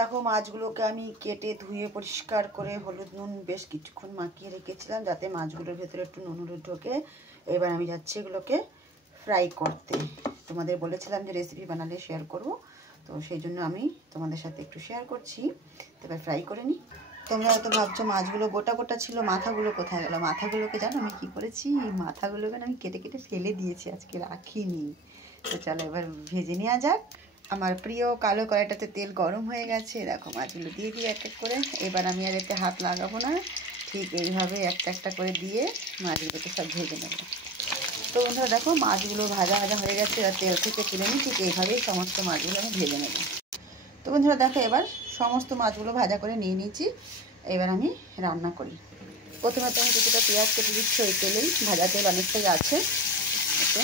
দেখো মাছগুলোকে আমি কেটে ধুয়ে পরিষ্কার করে হলুদ নুন বেশ কিছুক্ষণ মাখিয়ে রেখেছিলাম যাতে মাছগুলোর ভেতরে একটু নুন হলুদ ঢোকে। এবার আমি যাচ্ছি এগুলোকে ফ্রাই করতে। তোমাদের বলেছিলাম যে রেসিপি বানালে শেয়ার করব, তো সেই জন্য আমি তোমাদের সাথে একটু শেয়ার করছি। এবার ফ্রাই করে নিই। তোমরা হয়তো ভাবছো মাছগুলো গোটা গোটা ছিল, মাথাগুলো কোথায় গেল? মাথাগুলোকে জানো আমি কি করেছি? মাথাগুলোকে আমি কেটে কেটে ফেলে দিয়েছি, আজকে রাখিনি। তো চলো এবার ভেজে নেওয়া যাক। আমার প্রিয় কালো কড়াইটাতে তেল গরম হয়ে গেছে। দেখো মাছগুলো দিয়ে দিই এক এক করে। এবার আমি আর এতে হাত লাগাবো না, ঠিক এইভাবে একটা একটা করে দিয়ে মাছগুলোকে সব ভেজে নেব। তো বন্ধুরা দেখো মাছগুলো ভাজা ভাজা হয়ে গেছে, আর তেল থেকে তুলে নিই। ঠিক এইভাবেই সমস্ত মাছগুলো আমি ভেজে নেব। তো বন্ধুরা দেখো এবার সমস্ত মাছগুলো ভাজা করে নিয়ে নিয়েছি। এবার আমি রান্না করি। প্রথমে তো আমি কিছুটা পেঁয়াজ কেটে দিচ্ছি ওই তেলেই, ভাজা তেল অনেকটাই আছে। ওকে,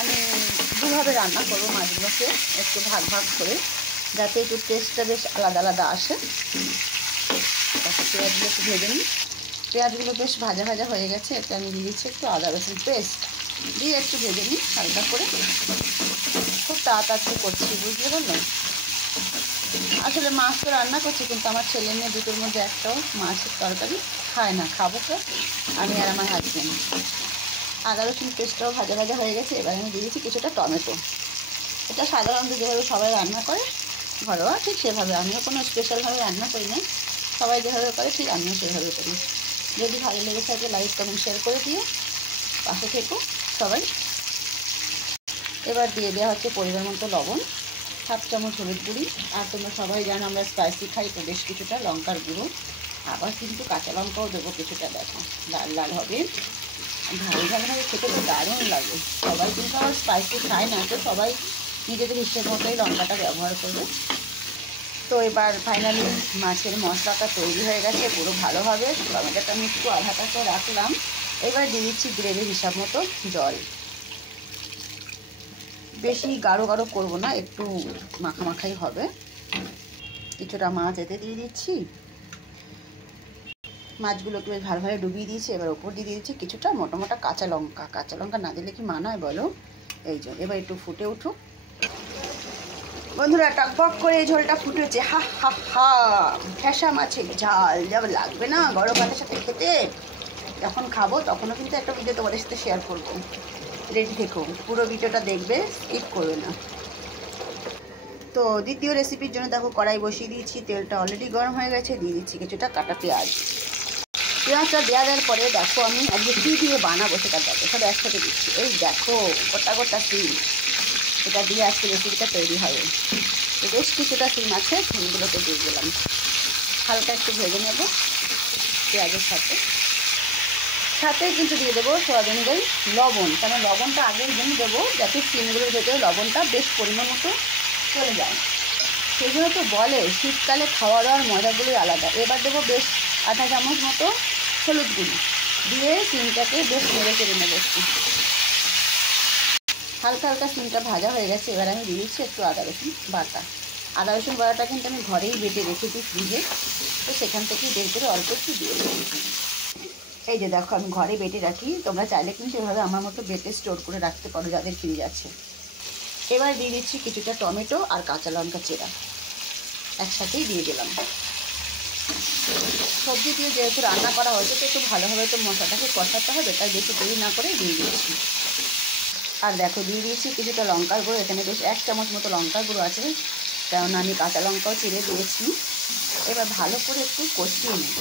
আমি দুভাবে রান্না করবো মাছগুলোকে, একটু ভাগ ভাগ করে, যাতে একটু টেস্টটা বেশ আলাদা আলাদা আসে। পেঁয়াজগুলো একটু ভেজে নিই। পেঁয়াজগুলো বেশ ভাজা ভাজা হয়ে গেছে। এটা আমি দিয়ে দিচ্ছি একটু আদা রসুন পেস্ট দিয়ে একটু ভেজে নিই হালকা করে। খুব তাড়াতাড়ি করছি, বুঝতে পারলেন? আসলে মাছ তো রান্না করছি, কিন্তু আমার ছেলে মেয়ে দুটোর মধ্যে একটাও মাছের তরকারি খায় না। খাবো তো আমি আর আমার হাজব্যান্ড। আদা রসুন পেস্টটাও ভাজা ভাজা হয়ে গেছে। এবার আমি দিয়ে দিচ্ছি কিছুটা টমেটো। এটা সাধারণত যেভাবে সবাই রান্না করে ঘরোয়া, ঠিক সেভাবে। আমিও কোনো স্পেশালভাবে রান্না করি না, সবাই যেভাবে করে ঠিক আমিও সেভাবে করি। যদি ভালো লেগে থাকে লাইক কমেন্ট শেয়ার করে দিও, পাশে থেকো সবাই। এবার দিয়ে দেওয়া হচ্ছে পরিমাণ মতো লবণ, 7 চামচ হলুদ গুঁড়ি। আর তোমরা সবাই জানো আমরা স্পাইসি খাই, তো বেশ কিছুটা লঙ্কার গুঁড়ো। আবার কিন্তু কাঁচা লঙ্কাও দেবো কিছুটা। দেখো লাল লাল হবে, ঝাল ঝাল হবে, খেতে তো দারুণ লাগে। সবাই কিন্তু আবার স্পাইসি খায় না, তো সবাই নিজেদের হিসেব মতোই লঙ্কাটা ব্যবহার করবে। তো এবার ফাইনালি মাছের মশলাটা তৈরি হয়ে গেছে পুরো ভালোভাবে। টমেটোটা আমি একটু আধা কাঁচা রাখলাম। এবার দিয়ে দিচ্ছি গ্রেভির হিসাব মতো জল। বেশি গাঢ় গাঢ় করবো না, একটু মাখামাখাই হবে। কিছুটা মাছ এতে দিয়ে দিচ্ছি। মাছগুলোকে বেশ ভালোভাবে ডুবিয়ে দিয়েছি। এবার ওপর দিয়ে দিচ্ছি কিছুটা মোটা মোটা কাঁচা লঙ্কা। কাঁচা লঙ্কা না দিলে কি মানায় বলো? এই যে এবার একটু ফুটে উঠুক। বন্ধুরা টকবক করে এই ঝোলটা ফুটেছে। হা হা হা, ফ্যাসা মাছের ঝাল যাবে লাগবে না গরম ভাতের সাথে খেতে। যখন খাবো তখনও কিন্তু একটা ভিডিও তোমাদের সাথে শেয়ার করবো। রেডি থেকো, পুরো ভিডিওটা দেখবে, স্কিপ করবে না। তো দ্বিতীয় রেসিপির জন্য দেখো কড়াই বসিয়ে দিয়েছি, তেলটা অলরেডি গরম হয়ে গেছে। দিয়ে দিচ্ছি কিছুটা কাটা পেঁয়াজ। পেঁয়াজটা দেওয়ার পরে দেখো আমি আজকে কী দিয়ে বানাবো সেটা দেখো, সব একসাথে দিচ্ছি। এই দেখো গোটা গোটা সিম, এটা দিয়ে আজকে রেসিপিটা তৈরি হবে। তো বেশ কিছুটা সিম আছে, সিমগুলোকে দিয়ে দিলাম। হালকা একটু ভেজে নেব পেঁয়াজের সাথে। সাথেই কিন্তু দিয়ে দেবো স্বাদ অনুযায়ী লবণ, কারণ লবণটা আগেই জন্য দেবো যাতে সিমগুলোর ভেতরে লবণটা বেশ পরিমাণ মতো চলে যায়। সেই জন্য তো বলে শীতকালে খাওয়া দাওয়ার মজাগুলোই আলাদা। এবার দেবো বেশ আধা চামচ মতো হলুদ গুঁড়ি দিয়ে সিমটাকে বেশ নেড়ে চেড়ে নেবো একটু। হালকা হালকা সিমটা ভাজা হয়ে গেছে। এবার আমি দিয়ে দিচ্ছি একটু আদা রসুন বাটা। আদা রসুন বাটাটা কিন্তু আমি ঘরেই বেটে রেখেছি ফ্রিজে, তো সেখান থেকেই বের করে অল্প একটু দিয়ে দেবো। এই যে দেখো আমি ঘরে বেটে রাখি, তোমরা চাইলে কিন্তু এভাবে আমার মতো বেটে স্টোর করে রাখতে পারো যাদের ফ্রিজ আছে। এবার দিয়ে দিচ্ছি কিছুটা টমেটো আর কাঁচা লঙ্কা চেরা, একসাথেই দিয়ে দিলাম। সবজি দিয়ে যেহেতু রান্না করা হয়েছে তো একটু ভালোভাবে তো মশলাটাকে কষাতে হবে, তাই বেশি দেরি না করে দিয়ে দিচ্ছি। আর দেখো দিয়ে দিয়েছি কিছুটা লঙ্কার গুঁড়ো। এখানে বেশ 1 চামচ মতো লঙ্কার গুঁড়ো আছে, কেননা আমি কাঁচা লঙ্কাও চিড়ে দিয়েছি। এবার ভালো করে একটু কষিয়ে নেব।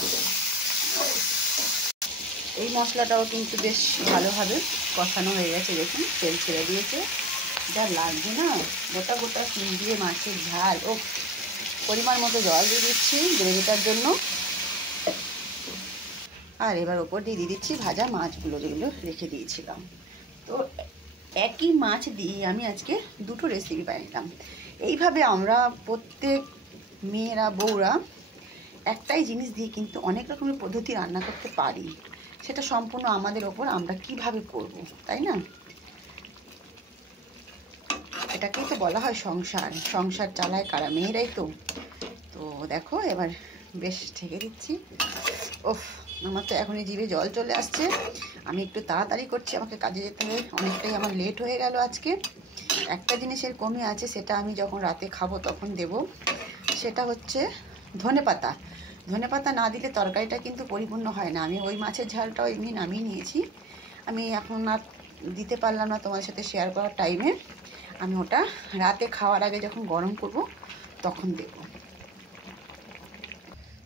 এই মশলাটাও কিন্তু বেশ ভালোভাবে কষানো হয়ে গেছে। দেখুন তেল ছেড়ে দিয়েছে, যা লাগবে না গোটা গোটা সিম দিয়ে মাছের ঝাল। ও পরিমাণ মতো জল দিয়ে দিচ্ছি গ্রেভিটার জন্য। আর এবার ওপর দিয়ে দিচ্ছি ভাজা মাছগুলো যেগুলো রেখে দিয়েছিলাম। তো একই মাছ দিয়ে আমি আজকে দুটো রেসিপি বানালাম। এইভাবে আমরা প্রত্যেক মেয়েরা বউরা একটাই জিনিস দিয়ে কিন্তু অনেক রকমের পদ্ধতি রান্না করতে পারি। সেটা সম্পূর্ণ আমাদের ওপর, আমরা কিভাবে করব, তাই না? এটাকেই তো বলা হয় সংসার। সংসার চালায় কারা? মেয়েরাই তো। তো দেখো এবার বেশ ঢেকে দিচ্ছি। ওফ, আমার তো এখনই জিভে জল চলে আসছে। আমি একটু তাড়াতাড়ি করছি, আমাকে কাজে যেতে হবে, অনেকটাই আমার লেট হয়ে গেল আজকে। একটা জিনিসের কমই আছে, সেটা আমি যখন রাতে খাবো তখন দেব। সেটা হচ্ছে ধনেপাতা। ধনেপাতা না দিলে তরকারিটা কিন্তু পরিপূর্ণ হয় না। আমি ওই মাছের ঝালটাও এমনি নামিয়ে নিয়েছি, আমি এখন আর দিতে পারলাম না তোমাদের সাথে শেয়ার করার টাইমে। আমি ওটা রাতে খাওয়ার আগে যখন গরম করব তখন দেব।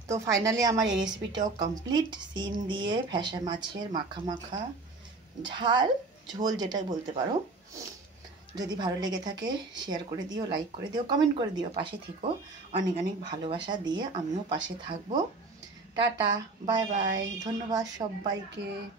তো ফাইনালি আমার এই রেসিপিটাও কমপ্লিট। শিম দিয়ে ফ্যাসা মাছের মাখা মাখা ঝাল ঝোল যেটাই বলতে পারো। যদি ভালো লেগে থাকে শেয়ার করে দিও, লাইক করে দিও, কমেন্ট করে দিও, পাশে থেকো। অনেক অনেক ভালোবাসা দিয়ে আমিও পাশে থাকবো। টাটা, বাই বাই, ধন্যবাদ সবাইকে।